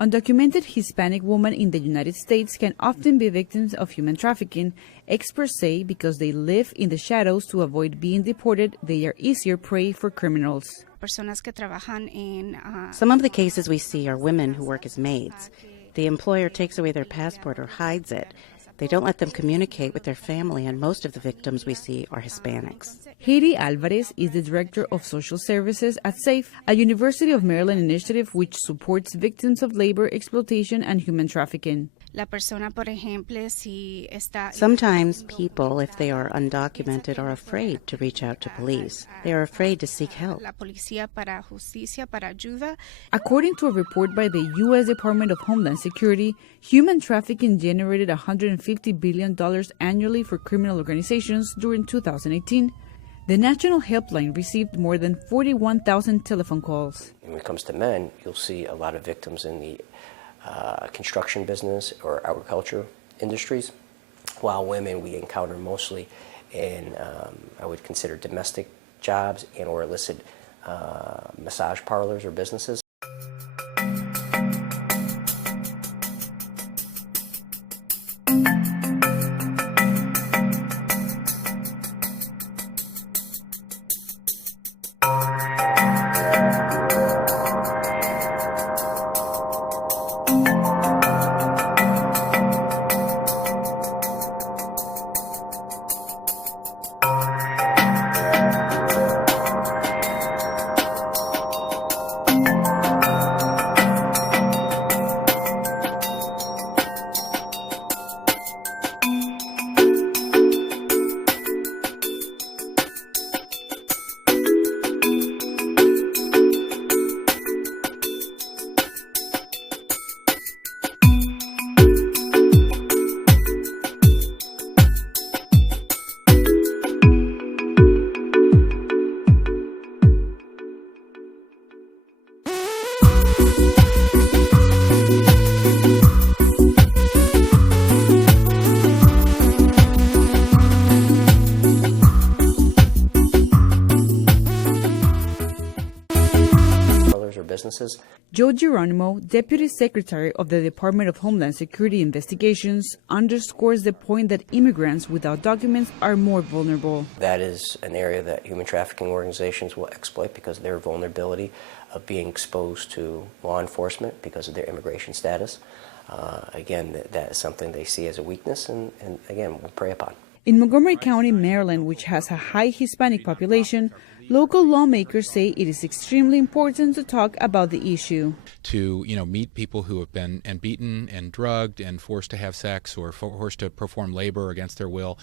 Undocumented Hispanic women in the United States can often be victims of human trafficking. Experts say because they live in the shadows to avoid being deported, they are easier prey for criminals. Some of the cases we see are women who work as maids. The employer takes away their passport or hides it. They don't let them communicate with their family, and most of the victims we see are Hispanics. Heidi Alvarez is the director of social services at SAFE, a University of Maryland initiative which supports victims of labor exploitation and human trafficking. Sometimes people, if they are undocumented, are afraid to reach out to police. They are afraid to seek help. According to a report by the U.S. Department of Homeland Security, human trafficking generated $150 billion annually for criminal organizations during 2018. The National Helpline received more than 41,000 telephone calls. When it comes to men, you'll see a lot of victims in the construction business or agriculture industries, while women we encounter mostly in, I would consider, domestic jobs and or illicit massage parlors or businesses. Businesses. Joe Geronimo, Deputy Secretary of the Department of Homeland Security Investigations, underscores the point that immigrants without documents are more vulnerable. That is an area that human trafficking organizations will exploit because of their vulnerability of being exposed to law enforcement because of their immigration status. Again, that is something they see as a weakness and again, will prey upon. In Montgomery County, Maryland, which has a high Hispanic population, local lawmakers say it is extremely important to talk about the issue. To, meet people who have been beaten and drugged and forced to have sex or forced to perform labor against their will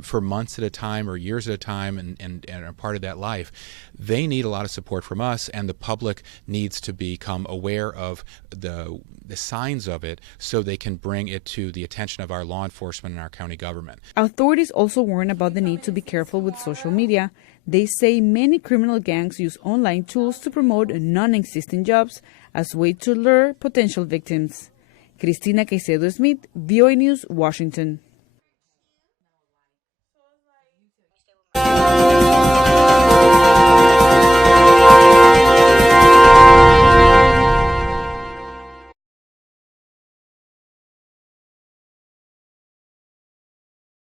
for months at a time or years at a time and are part of that life. They need a lot of support from us, and the public needs to become aware of the signs of it so they can bring it to the attention of our law enforcement and our county government. Authorities also warn about the need to be careful with social media. They say many criminal gangs use online tools to promote non-existing jobs as a way to lure potential victims. Cristina, Caicedo, Smit, VOA News, Washington.